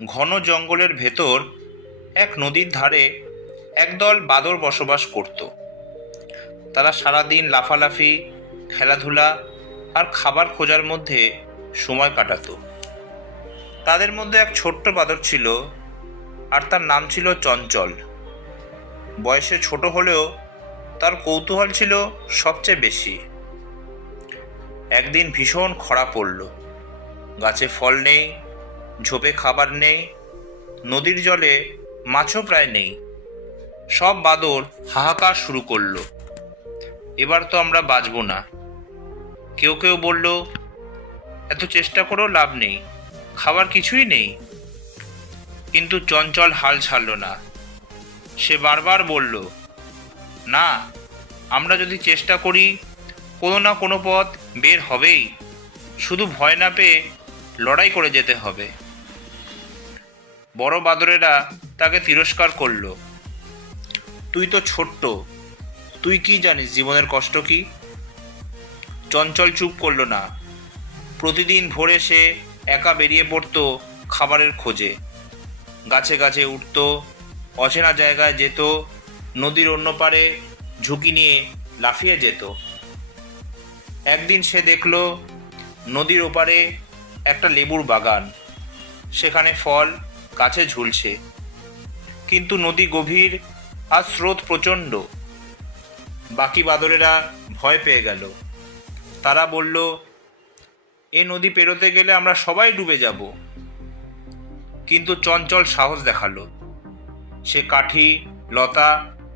ঘন জঙ্গলের ভেতর এক নদীর ধারে একদল বাঁদর বসবাস করত। তারা সারাদিন লাফালাফি, খেলাধুলা আর খাবার খোঁজার মধ্যে সময় কাটাতো। তাদের মধ্যে এক ছোট্ট বাঁদর ছিল, আর তার নাম ছিল চঞ্চল। বয়সে ছোট হলেও তার কৌতূহল ছিল সবচেয়ে বেশি। একদিন ভীষণ খরা পড়ল। গাছে ফল নেই, ঝোপে খাবার নেই, নদীর জলে মাছও প্রায় নেই। সব বাঁদর হাহাকার শুরু করলো, এবার তো আমরা বাঁচব না। কেউ কেউ বলল, এত চেষ্টা করেও লাভ নেই, খাবার কিছুই নেই। কিন্তু চঞ্চল হাল ছাড়ল না। সে বারবার বলল, না, আমরা যদি চেষ্টা করি কোনো না কোনো পথ বের হবেই। শুধু ভয় না পেয়ে লড়াই করে যেতে হবে। বড় বাঁদরেরা তাকে তিরস্কার করল, তুই তো ছোট্ট, তুই কি জানিস জীবনের কষ্ট কি? চঞ্চল চুপ করল না। প্রতিদিন ভোরে সে একা বেরিয়ে পড়তো খাবারের খোঁজে। গাছে গাছে উঠত, অচেনা জায়গায় যেত, নদীর অন্য পারে ঝুঁকি নিয়ে লাফিয়ে যেত। একদিন সে দেখল নদীর ওপারে একটা লেবুর বাগান। সেখানে ফল গাছে ঝুলছে, কিন্তু নদী গভীর আর স্রোত প্রচণ্ড। বাকি বাঁদরেরা ভয় পেয়ে গেল। তারা বলল, এ নদী পেরোতে গেলে আমরা সবাই ডুবে যাব। কিন্তু চঞ্চল সাহস দেখালো। সে কাঠি, লতা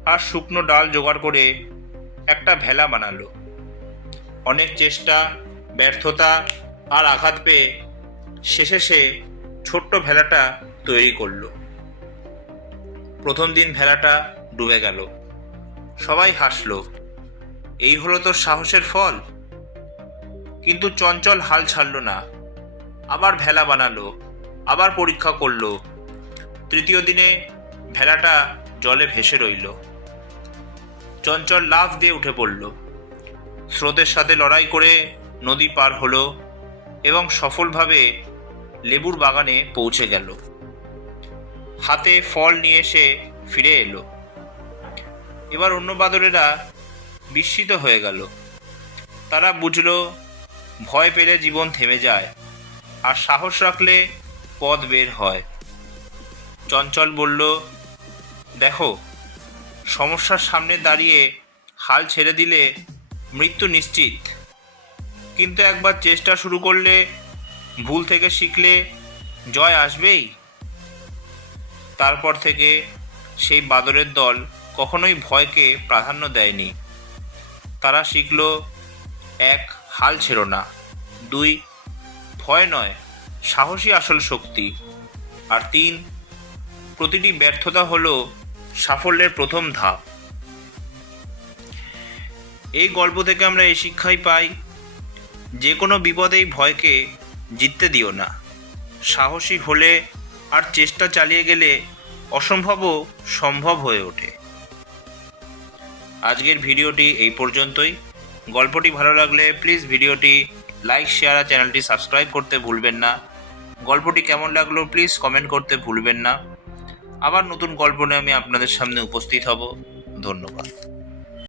আর শুকনো ডাল জোগাড় করে একটা ভেলা বানালো। অনেক চেষ্টা, ব্যর্থতা আর আঘাত পেয়ে শেষে সে ছোট্ট ভেলাটা তৈরি করলো। প্রথম দিন ভেলাটা ডুবে গেল। সবাই হাসলো, এই হলো তোর সাহসের ফল। কিন্তু চঞ্চল হাল ছাড়ল না। আবার ভেলা বানালো, আবার পরীক্ষা করলো। তৃতীয় দিনে ভেলাটা জলে ভেসে রইল। চঞ্চল লাফ দিয়ে উঠে পড়ল, স্রোতের সাথে লড়াই করে নদী পার হলো এবং সফলভাবে লেবুর বাগানে পৌঁছে গেল। হাতে ফল নিয়ে এসে ফিরে এলো। এবার অন্য বাঁদরেরা বিস্মিত হয়ে গেল। তারা বুঝল, ভয় পেলে জীবন থেমে যায়, আর সাহস রাখলে পথ বের হয়। চঞ্চল বলল, দেখো, সমস্যার সামনে দাঁড়িয়ে হাল ছেড়ে দিলে মৃত্যু নিশ্চিত, কিন্তু একবার চেষ্টা শুরু করলে, ভুল থেকে শিখলে জয় আসবেই। তারপর থেকে সেই বাঁদরের দল কখনোই ভয়কে প্রাধান্য দেয়নি। তারা শিখল, 1, হাল ছেড়ো না, 2, ভয় নয়, সাহসী আসল শক্তি, আর 3, প্রতিটি ব্যর্থতা হলো সাফল্যের প্রথম ধাপ। এই গল্প থেকে আমরা এই শিক্ষাই পাই, যে কোনো বিপদেই ভয়কে জিততে দিও না। সাহসী হলে আর চেষ্টা চালিয়ে গেলে অসম্ভবও সম্ভব হয়ে ওঠে। আজকের ভিডিওটি এই পর্যন্তই। গল্পটি ভালো লাগলে প্লিজ ভিডিওটি লাইক, শেয়ার আর চ্যানেলটি সাবস্ক্রাইব করতে ভুলবেন না। গল্পটি কেমন লাগলো প্লিজ কমেন্ট করতে ভুলবেন না। আবার নতুন গল্প নিয়ে আমি আপনাদের সামনে উপস্থিত হব। ধন্যবাদ।